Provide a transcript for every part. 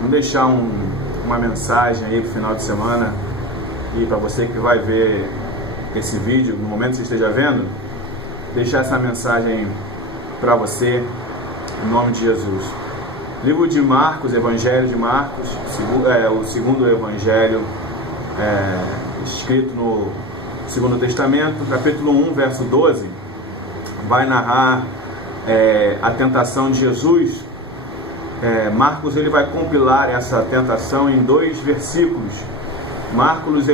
Vamos deixar uma mensagem aí pro final de semana, e para você que vai ver esse vídeo, no momento que você esteja vendo, deixar essa mensagem para você, em nome de Jesus. Livro de Marcos, Evangelho de Marcos, o segundo evangelho escrito no Segundo Testamento, capítulo 1, verso 12, vai narrar a tentação de Jesus. Marcos ele vai compilar essa tentação em 2 versículos. Marcos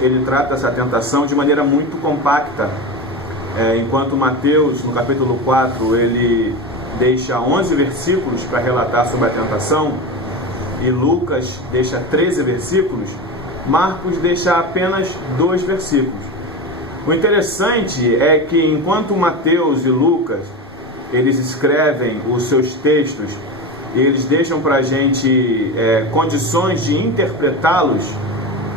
ele trata essa tentação de maneira muito compacta, enquanto Mateus, no capítulo 4, ele deixa 11 versículos para relatar sobre a tentação, e Lucas deixa 13 versículos, Marcos deixa apenas 2 versículos. O interessante é que enquanto Mateus e Lucas eles escrevem os seus textos e eles deixam para a gente condições de interpretá-los,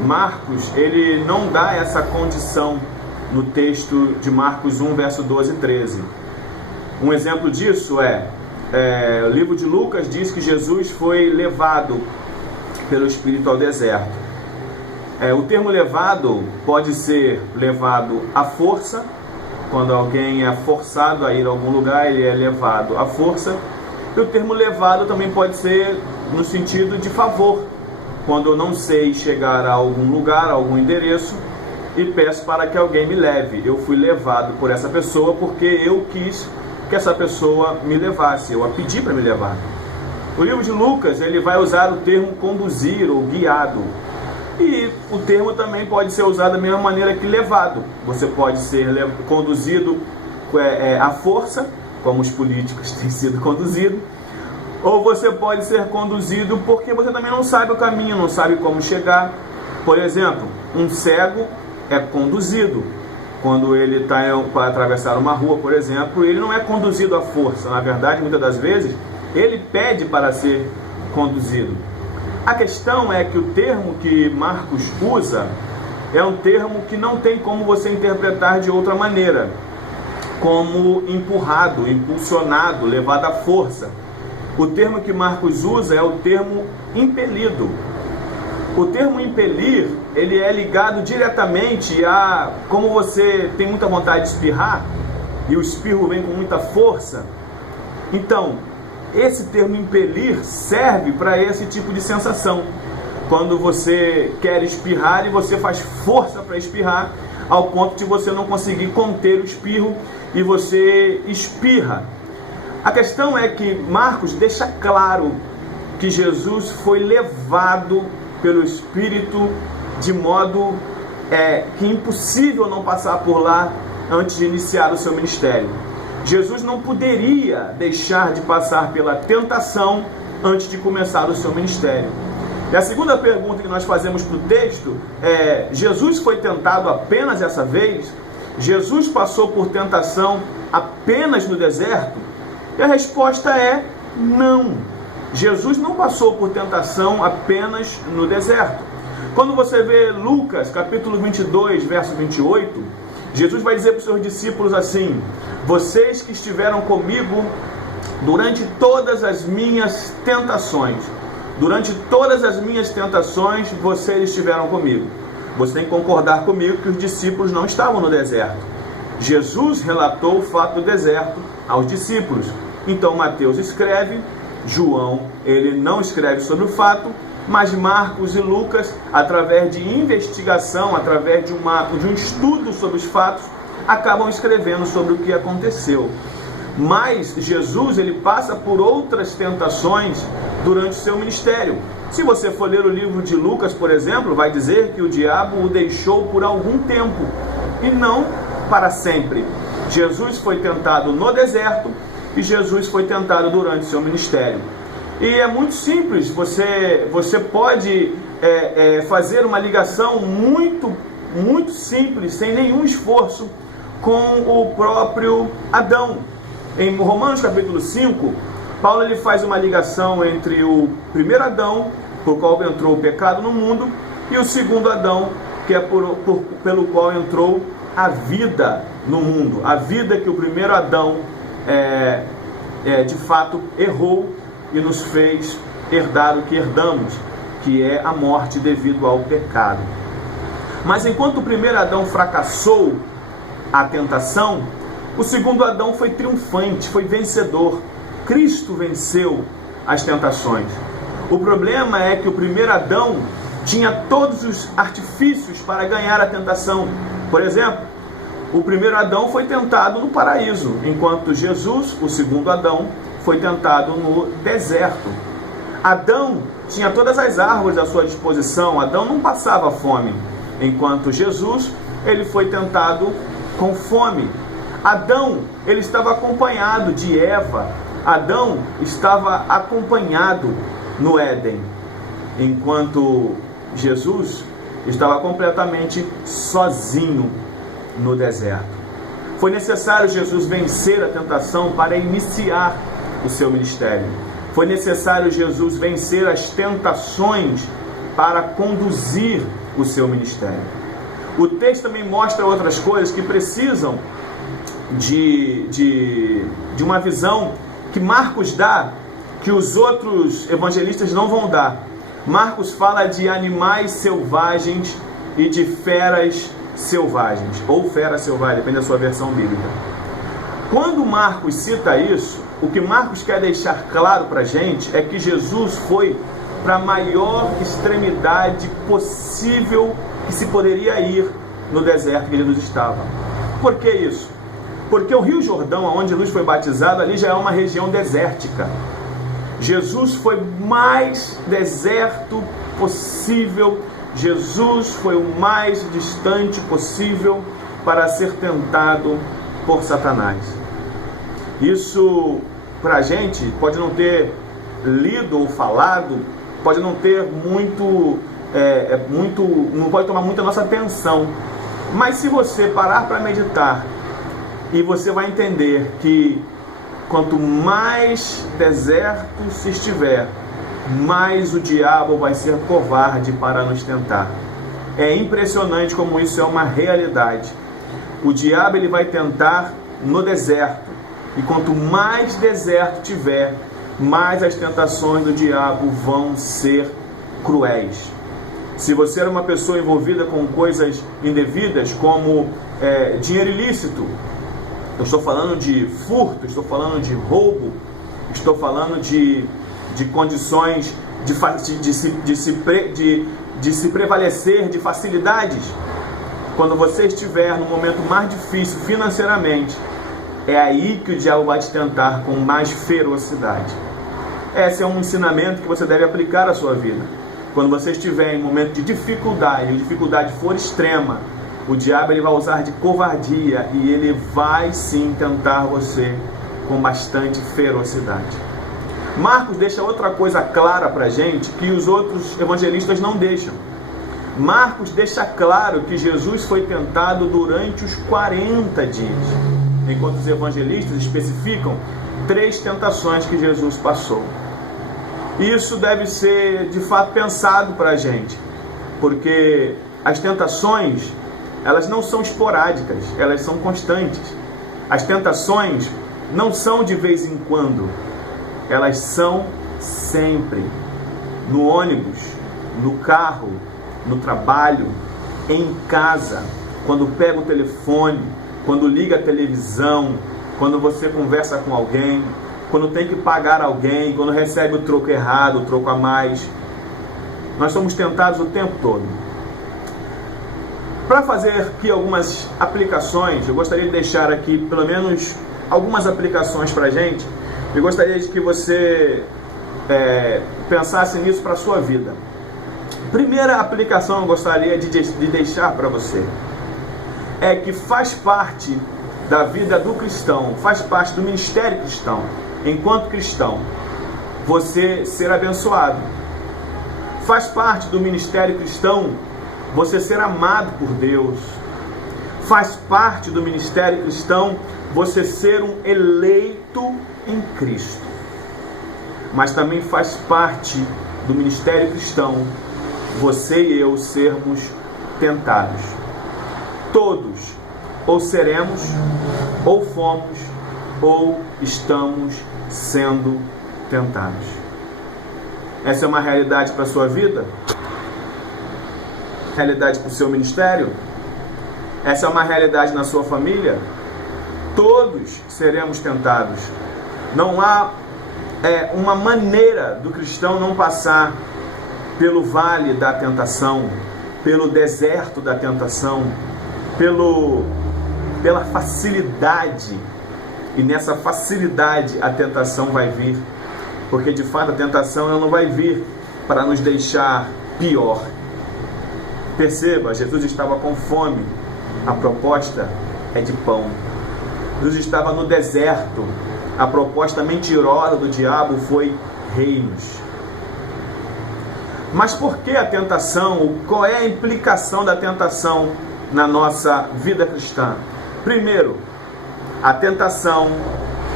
Marcos ele não dá essa condição no texto de Marcos 1, verso 12 e 13. Um exemplo disso o livro de Lucas diz que Jesus foi levado pelo Espírito ao deserto. O termo levado pode ser levado à força, quando alguém é forçado a ir a algum lugar, ele é levado à força. E o termo levado também pode ser no sentido de favor, quando eu não sei chegar a algum lugar, a algum endereço, e peço para que alguém me leve. Eu fui levado por essa pessoa porque eu quis que essa pessoa me levasse, eu a pedi para me levar. O livro de Lucas ele vai usar o termo conduzir ou guiado, e o termo também pode ser usado da mesma maneira que levado. Você pode ser conduzido à força, como os políticos têm sido conduzidos, ou você pode ser conduzido porque você também não sabe o caminho, não sabe como chegar. Por exemplo, um cego é conduzido. Quando ele está para atravessar uma rua, por exemplo, ele não é conduzido à força. Na verdade, muitas das vezes, ele pede para ser conduzido. A questão é que o termo que Marcos usa é um termo que não tem como você interpretar de outra maneira, como empurrado, impulsionado, levado à força. O termo que Marcos usa é o termo impelido. O termo impelir, ele é ligado diretamente a como você tem muita vontade de espirrar e o espirro vem com muita força. Então, esse termo impelir serve para esse tipo de sensação. Quando você quer espirrar e você faz força para espirrar, ao ponto de você não conseguir conter o espirro e você espirra. A questão é que Marcos deixa claro que Jesus foi levado pelo Espírito de modo que é impossível não passar por lá antes de iniciar o seu ministério. Jesus não poderia deixar de passar pela tentação antes de começar o seu ministério. E a segunda pergunta que nós fazemos para o texto é: Jesus foi tentado apenas essa vez? Jesus passou por tentação apenas no deserto? E a resposta é não. Jesus não passou por tentação apenas no deserto. Quando você vê Lucas, capítulo 22, verso 28, Jesus vai dizer para os seus discípulos assim: vocês que estiveram comigo durante todas as minhas tentações, vocês estiveram comigo. Você tem que concordar comigo que os discípulos não estavam no deserto. Jesus relatou o fato do deserto aos discípulos. Então Mateus escreve, João ele não escreve sobre o fato, mas Marcos e Lucas, através de investigação, através de um estudo sobre os fatos, acabam escrevendo sobre o que aconteceu. Mas Jesus ele passa por outras tentações durante o seu ministério. Se você for ler o livro de Lucas, por exemplo, vai dizer que o diabo o deixou por algum tempo e não para sempre. Jesus foi tentado no deserto e Jesus foi tentado durante o seu ministério. E é muito simples, você pode fazer uma ligação muito simples, sem nenhum esforço, com o próprio Adão. Em Romanos capítulo 5, Paulo ele faz uma ligação entre o primeiro Adão, por qual entrou o pecado no mundo, e o segundo Adão, que é pelo qual entrou a vida no mundo. A vida que o primeiro Adão de fato errou e nos fez herdar o que herdamos, que é a morte devido ao pecado. Mas enquanto o primeiro Adão fracassou a tentação, o segundo Adão foi triunfante, foi vencedor. Cristo venceu as tentações. O problema é que o primeiro Adão tinha todos os artifícios para ganhar a tentação. Por exemplo, o primeiro Adão foi tentado no paraíso, enquanto Jesus, o segundo Adão, foi tentado no deserto. Adão tinha todas as árvores à sua disposição, Adão não passava fome, enquanto Jesus, ele foi tentado com fome. Adão, ele estava acompanhado de Eva, Adão estava acompanhado no Éden, enquanto Jesus estava completamente sozinho no deserto. Foi necessário Jesus vencer a tentação para iniciar o seu ministério. Foi necessário Jesus vencer as tentações para conduzir o seu ministério. O texto também mostra outras coisas que precisam de uma visão que Marcos dá, que os outros evangelistas não vão dar. Marcos fala de animais selvagens e de feras selvagens, ou fera selvagem, depende da sua versão bíblica. Quando Marcos cita isso, o que Marcos quer deixar claro para a gente é que Jesus foi para a maior extremidade possível que se poderia ir no deserto que Jesus estava. Por que isso? Porque o Rio Jordão, onde Jesus foi batizado, ali já é uma região desértica. Jesus foi mais deserto possível, Jesus foi o mais distante possível para ser tentado por Satanás. Isso, para a gente, pode não ter lido ou falado, pode não ter não pode tomar muita nossa atenção. Mas se você parar para meditar, e você vai entender que quanto mais deserto se estiver, mais o diabo vai ser covarde para nos tentar. É impressionante como isso é uma realidade. O diabo ele vai tentar no deserto. E quanto mais deserto tiver, mais as tentações do diabo vão ser cruéis. Se você era uma pessoa envolvida com coisas indevidas, como dinheiro ilícito, eu estou falando de furto, estou falando de roubo, estou falando de condições de se prevalecer de facilidades. Quando você estiver no momento mais difícil financeiramente, é aí que o diabo vai te tentar com mais ferocidade. Esse é um ensinamento que você deve aplicar à sua vida. Quando você estiver em momento de dificuldade, e a dificuldade for extrema, o diabo ele vai usar de covardia e ele vai sim tentar você com bastante ferocidade. Marcos deixa outra coisa clara para a gente que os outros evangelistas não deixam. Marcos deixa claro que Jesus foi tentado durante os 40 dias, enquanto os evangelistas especificam 3 tentações que Jesus passou. Isso deve ser de fato pensado para a gente, porque as tentações elas não são esporádicas, elas são constantes. As tentações não são de vez em quando, elas são sempre. No ônibus, no carro, no trabalho, em casa, quando pega o telefone, quando liga a televisão, quando você conversa com alguém, quando tem que pagar alguém, quando recebe o troco errado, o troco a mais. Nós somos tentados o tempo todo. Para fazer aqui algumas aplicações, eu gostaria de deixar aqui pelo menos algumas aplicações para a gente. Eu gostaria de que você pensasse nisso para a sua vida. Primeira aplicação eu gostaria de deixar para você é que faz parte da vida do cristão, faz parte do ministério cristão, enquanto cristão, você ser abençoado. Faz parte do ministério cristão você ser amado por Deus. Faz parte do ministério cristão você ser um eleito em Cristo. Mas também faz parte do ministério cristão você e eu sermos tentados. Todos, ou seremos, ou fomos, ou estamos sendo tentados. Essa é uma realidade para a sua vida? Realidade para o seu ministério? Essa é uma realidade na sua família? Todos seremos tentados. Não há uma maneira do cristão não passar pelo vale da tentação, pelo deserto da tentação, pela facilidade. E nessa facilidade a tentação vai vir. Porque de fato a tentação ela não vai vir para nos deixar pior. Perceba, Jesus estava com fome. A proposta é de pão. Jesus estava no deserto. A proposta mentirosa do diabo foi reinos. Mas por que a tentação? Qual é a implicação da tentação na nossa vida cristã? Primeiro, a tentação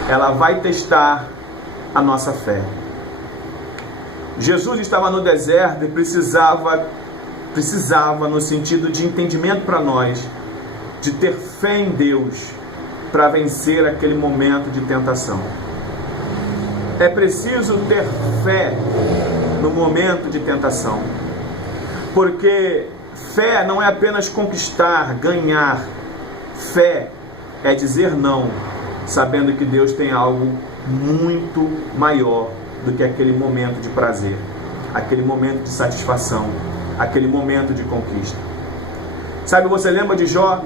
ela vai testar a nossa fé. Jesus estava no deserto e precisava no sentido de entendimento para nós, de ter fé em Deus para vencer aquele momento de tentação. É preciso ter fé no momento de tentação, porque fé não é apenas conquistar, ganhar. Fé é dizer não, sabendo que Deus tem algo muito maior do que aquele momento de prazer, aquele momento de satisfação, aquele momento de conquista. Sabe, você lembra de Jó?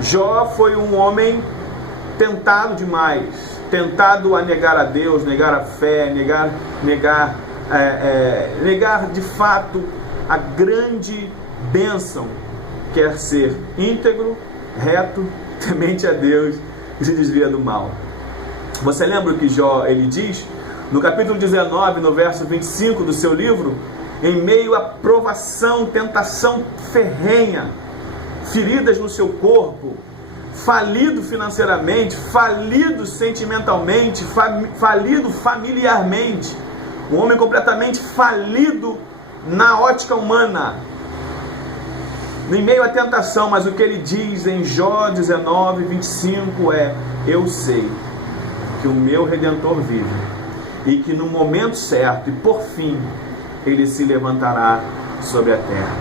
Jó foi um homem tentado demais, tentado a negar a Deus, negar a fé, negar de fato a grande bênção, quer ser íntegro, reto, temente a Deus e se desvia do mal. Você lembra o que Jó ele diz? No capítulo 19, no verso 25 do seu livro, em meio à provação, tentação ferrenha, feridas no seu corpo, falido financeiramente, falido sentimentalmente, falido familiarmente, um homem completamente falido na ótica humana, em meio à tentação, mas o que ele diz em Jó 19, 25 é: eu sei que o meu Redentor vive e que no momento certo e por fim ele se levantará sobre a terra.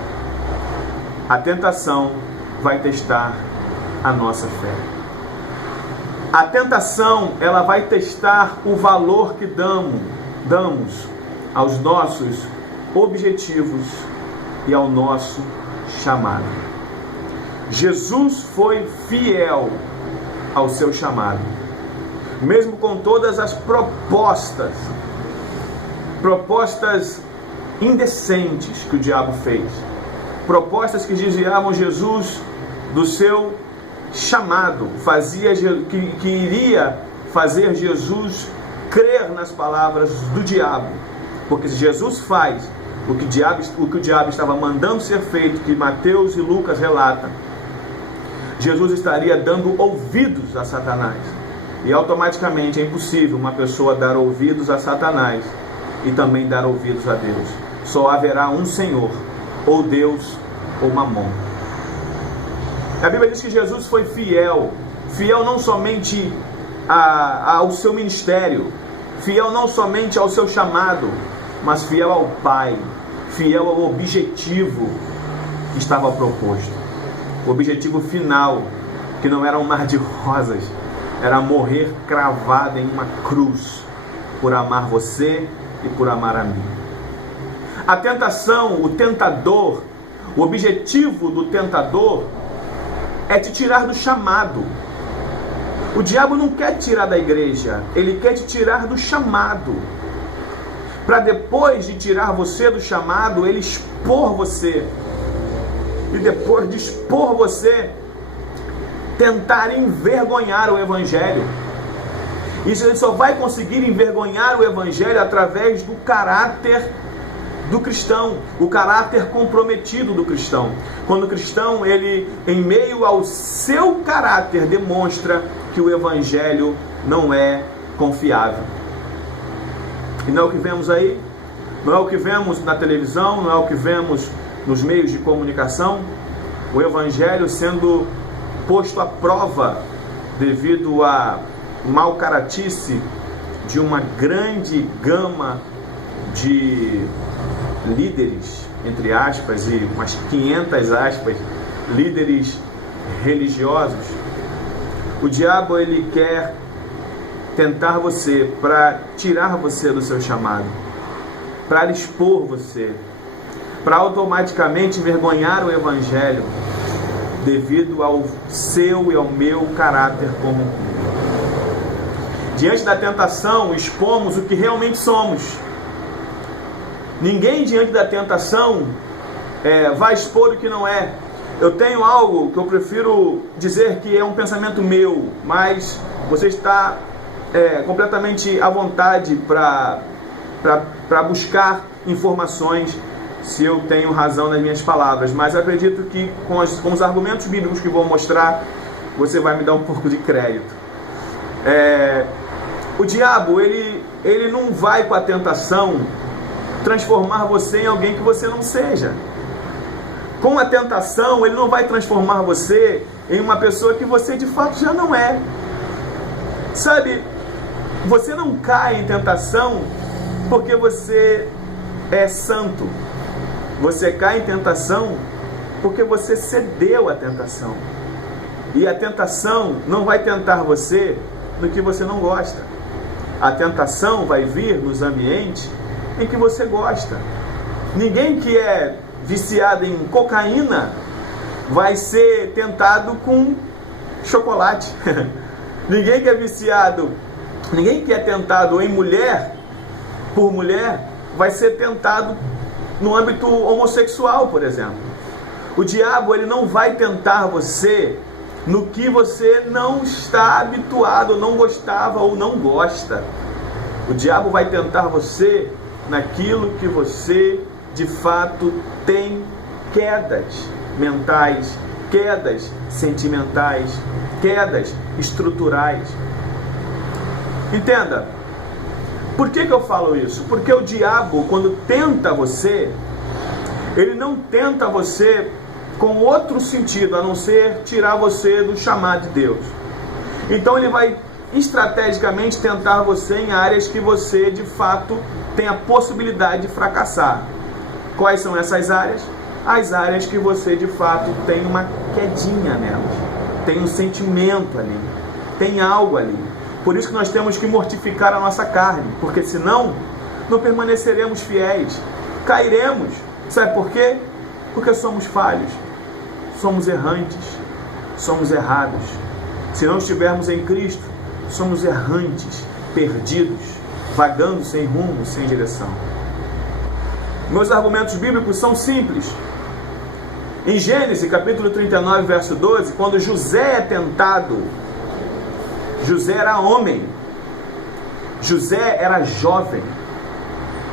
A tentação vai testar a nossa fé. A tentação ela vai testar o valor que damos aos nossos objetivos e ao nosso chamado. Jesus foi fiel ao seu chamado, mesmo com todas as propostas indecentes que o diabo fez, propostas que desviavam Jesus do seu chamado, que iria fazer Jesus crer nas palavras do diabo, porque se Jesus faz o que o diabo estava mandando ser feito, que Mateus e Lucas relatam, Jesus estaria dando ouvidos a Satanás. E automaticamente é impossível uma pessoa dar ouvidos a Satanás e também dar ouvidos a Deus. Só haverá um Senhor, ou Deus ou Mamon. A Bíblia diz que Jesus foi fiel não somente ao seu ministério, fiel não somente ao seu chamado, mas fiel ao Pai, fiel ao objetivo que estava proposto. O objetivo final, que não era um mar de rosas, era morrer cravado em uma cruz, por amar você e por amar a mim. A tentação, o tentador, o objetivo do tentador é te tirar do chamado. O diabo não quer te tirar da igreja, ele quer te tirar do chamado. Para depois de tirar você do chamado, ele expor você. E depois de expor você, tentar envergonhar o Evangelho. Isso ele só vai conseguir envergonhar o Evangelho através do caráter do cristão, o caráter comprometido do cristão. Quando o cristão, ele, em meio ao seu caráter, demonstra que o Evangelho não é confiável. E não é o que vemos aí, não é o que vemos na televisão, não é o que vemos nos meios de comunicação, o Evangelho sendo posto à prova devido à mal caratice de uma grande gama de líderes, entre aspas, e umas 500 aspas, líderes religiosos, o diabo ele quer tentar você para tirar você do seu chamado, para expor você, para automaticamente envergonhar o evangelho devido ao seu e ao meu caráter corrompido. Diante da tentação, expomos o que realmente somos. Ninguém diante da tentação vai expor o que não é. Eu tenho algo que eu prefiro dizer que é um pensamento meu, mas você está completamente à vontade para buscar informações se eu tenho razão nas minhas palavras. Mas eu acredito que com os argumentos bíblicos que vou mostrar, você vai me dar um pouco de crédito. O diabo, ele não vai com a tentação transformar você em alguém que você não seja. Com a tentação, ele não vai transformar você em uma pessoa que você de fato já não é. Sabe, você não cai em tentação porque você é santo. Você cai em tentação porque você cedeu à tentação. E a tentação não vai tentar você no que você não gosta. A tentação vai vir nos ambientes em que você gosta. Ninguém que é viciado em cocaína vai ser tentado com chocolate. Ninguém que é viciado, ninguém que é tentado em mulher, por mulher, vai ser tentado no âmbito homossexual, por exemplo. O diabo, ele não vai tentar você no que você não está habituado, ou não gostava, ou não gosta. O diabo vai tentar você naquilo que você, de fato, tem quedas mentais, quedas sentimentais, quedas estruturais. Entenda, por que eu falo isso? Porque o diabo, quando tenta você, ele não tenta você com outro sentido, a não ser tirar você do chamado de Deus. Então ele vai estrategicamente tentar você em áreas que você, de fato, tem a possibilidade de fracassar. Quais são essas áreas? As áreas que você, de fato, tem uma quedinha nelas. Tem um sentimento ali. Tem algo ali. Por isso que nós temos que mortificar a nossa carne, porque senão não permaneceremos fiéis. Cairemos. Sabe por quê? Porque somos falhos. Somos errantes. Somos errados. Se não estivermos em Cristo, somos errantes, perdidos, vagando sem rumo, sem direção. Meus argumentos bíblicos são simples. Em Gênesis, capítulo 39, verso 12, quando José é tentado, José era homem, José era jovem,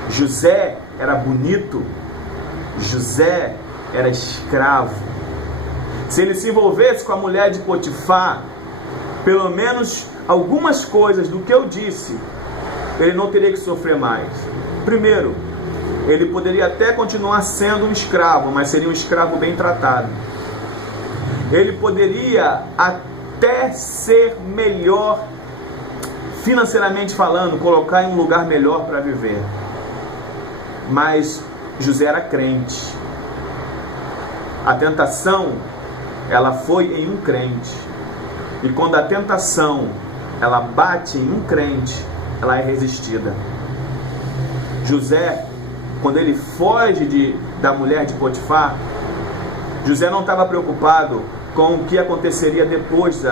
José era bonito, José era escravo. Se ele se envolvesse com a mulher de Potifar, pelo menos algumas coisas do que eu disse, ele não teria que sofrer mais. Primeiro, ele poderia até continuar sendo um escravo, mas seria um escravo bem tratado. Ele poderia até ser melhor, financeiramente falando, colocar em um lugar melhor para viver. Mas José era crente. A tentação, ela foi em um crente. E quando a tentação, ela bate em um crente, ela é resistida. José, quando ele foge da mulher de Potifar, José não estava preocupado com o que aconteceria depois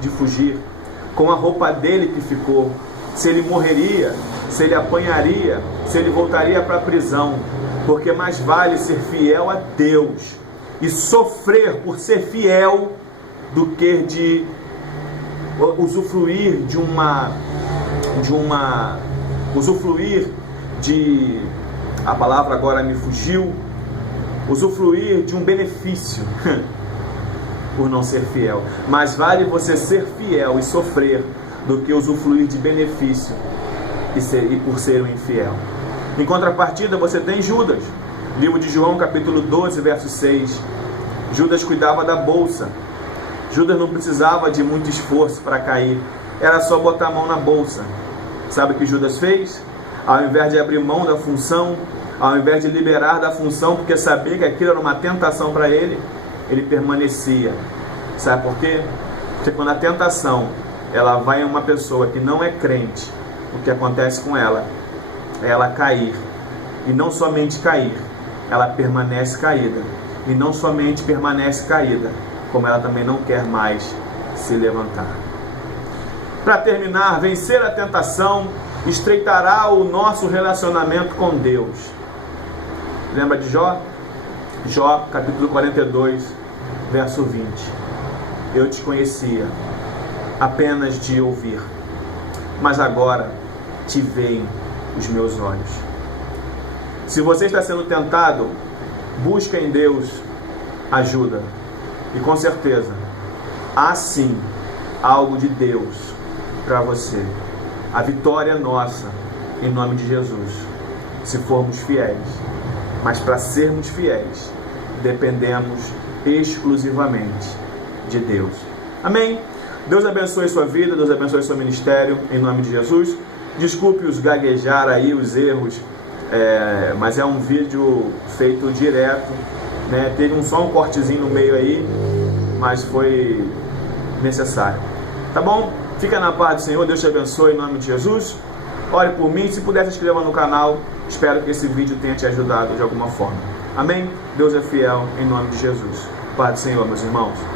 de fugir, com a roupa dele que ficou, se ele morreria, se ele apanharia, se ele voltaria para a prisão, porque mais vale ser fiel a Deus e sofrer por ser fiel do que de usufruir a palavra agora me fugiu, usufruir de um benefício por não ser fiel. Mais vale você ser fiel e sofrer do que usufruir de benefício e por ser um infiel. Em contrapartida, você tem Judas. Livro de João, capítulo 12, verso 6. Judas cuidava da bolsa. Judas não precisava de muito esforço para cair. Era só botar a mão na bolsa. Sabe o que Judas fez? ao invés de abrir mão da função, ao invés de liberar da função, porque sabia que aquilo era uma tentação para ele, ele permanecia. Sabe por quê? Porque quando a tentação ela vai em uma pessoa que não é crente, o que acontece com ela é ela cair. E não somente cair, ela permanece caída. E não somente permanece caída, como ela também não quer mais se levantar. Para terminar, vencer a tentação estreitará o nosso relacionamento com Deus. Lembra de Jó? Jó, capítulo 42, verso 20. Eu te conhecia apenas de ouvir, mas agora te veem os meus olhos. Se você está sendo tentado, busca em Deus ajuda. E com certeza, há sim algo de Deus para você. A vitória é nossa, em nome de Jesus, se formos fiéis. Mas para sermos fiéis, dependemos exclusivamente de Deus. Amém? Deus abençoe sua vida, Deus abençoe seu ministério, em nome de Jesus. Desculpe os gaguejar aí, os erros, mas é um vídeo feito direto, né? Teve só um cortezinho no meio aí, mas foi necessário. Tá bom? Fica na paz do Senhor, Deus te abençoe em nome de Jesus. Ore por mim, se puder se inscreva no canal, espero que esse vídeo tenha te ajudado de alguma forma. Amém? Deus é fiel em nome de Jesus. Paz do Senhor, meus irmãos.